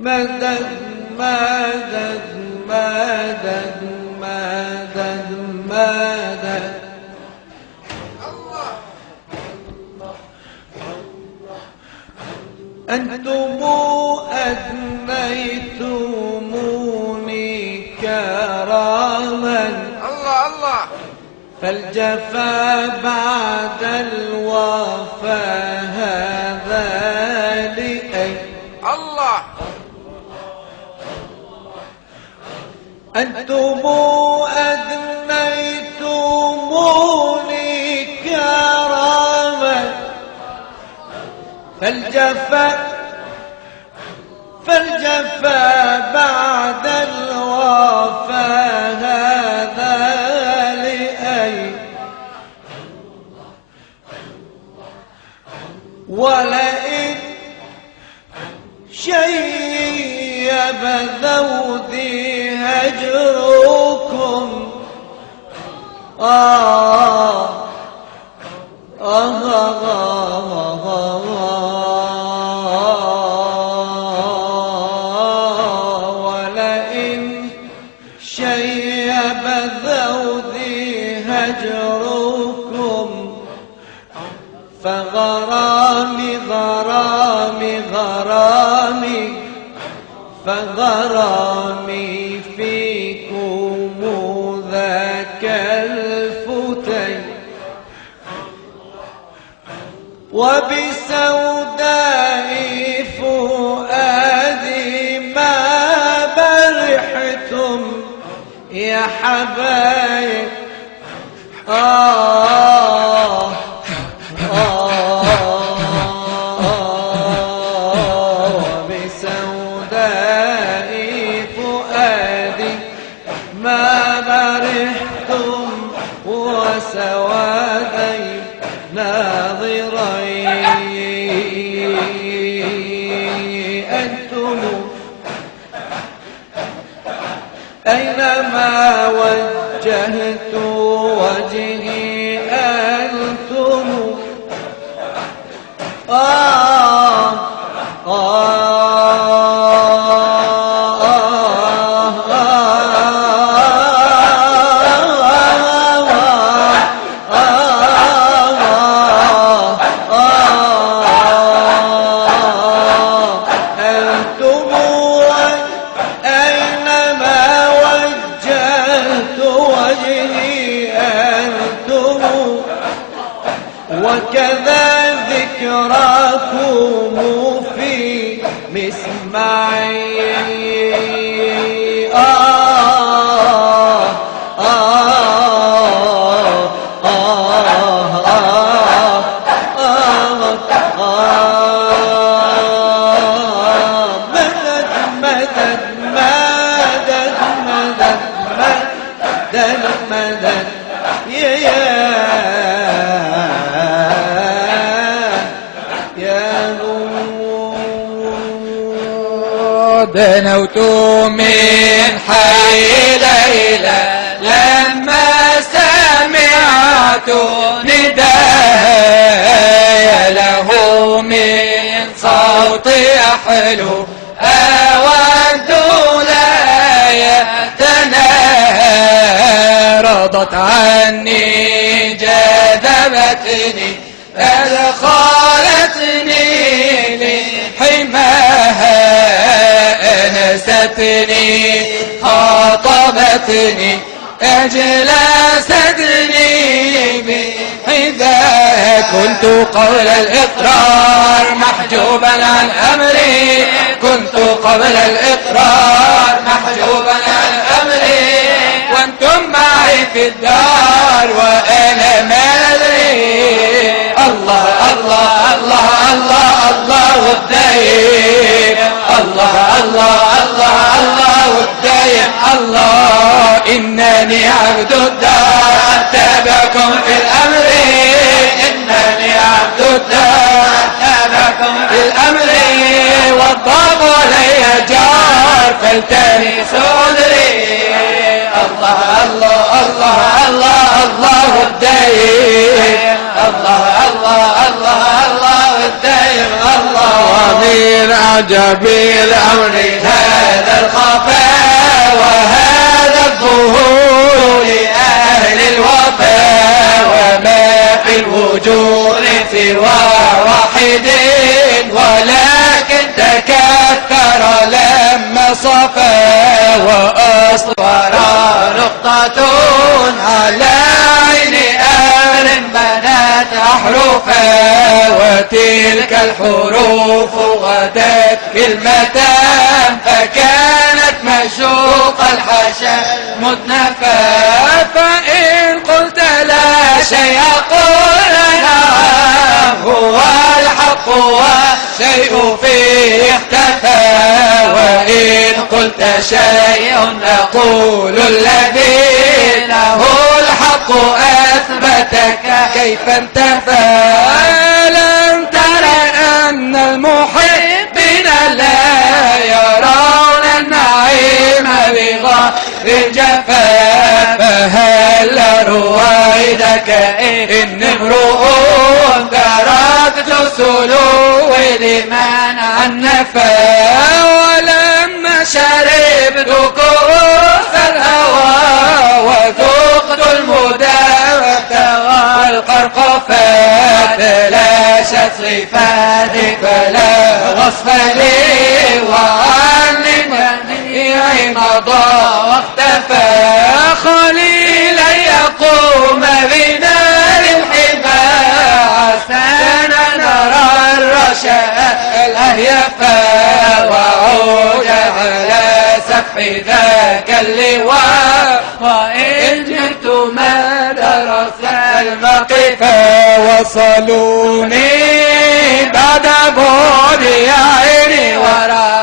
مدد مدد مدد مدد مدد. أنتم أدنيتموني كراما الله الله فالجفا بعد الوفا هذا لأي الله. أنتم أدنيتموني كراما فالجفا بعد الوفا هذا لأي ولئن شيب ذودي هجركم ولئن شيب ذودي هجركم فغرامي غرامي غرامي فغرامي فيكم ذاك الفتي وبسوداء فؤادي ما برحتم يا حبايب وبسوداء فؤادي ما برحتم وسوادي ناظري أنتم أينما وجهت وجهي أنتم وكذا ذكراكم في مسمعي مدد مدد مدد مدد مدد مدد يا دنوت من حي ليلى لما سمعت نداء له من صوتي أحلو أود لا يتناهى رضت عني جذبتني أدخلتني لحماها أنستني خاطبتني أجلستني بحذاها كنت قبل الإقرار محجوبا عن أمري كنت قبل الإقرار محجوبا عن أمري وأنتم معي في الدار وأنا ما أدري الله الله الله الله الله والدايم الله الله الله الله والدايم الله إنني عبد الدار تابعكم في الأمر إنني عبد الدار تابعكم في الأمر والضاب علي جار فالتمس عذري الله الله الله الله الله والدايم الله الله الله الله والدايم الله ومن عجب الأمر هذا الخفاء وهذا الظهور لأهل الوفاء وما في الوجود سوى واحد ولكن تكثر لما صفا وأصفر نقطة على عين أهل بنات أحرفا وتلك الحروف غدت كلمة فكانت مشوق الحشا مدنفا فإن قلت لا شيء قل نعم هو الحق والشيء فيه اختفى وإن قلت شيء نقول الذي له الحق أثبتك كيف انتفى لم تر أن المحبين لا يرون النعيم بغير الجفا فهل رويدك إن امرؤ تركت سلوي لمن عنفا ولما شربت كؤوس الهوى وذقت المداوة والقرقفات تلاشت صفاتي فلا غصب لي وعني منيعي مضى واختفى خليلا يقوم بنار الحمى عسانا نرى الرشاء الأهيفا وعود على سفح ذاك اللواء وإن جئت ما درس المقفى وصلوني بعد بعد يا عيني وراء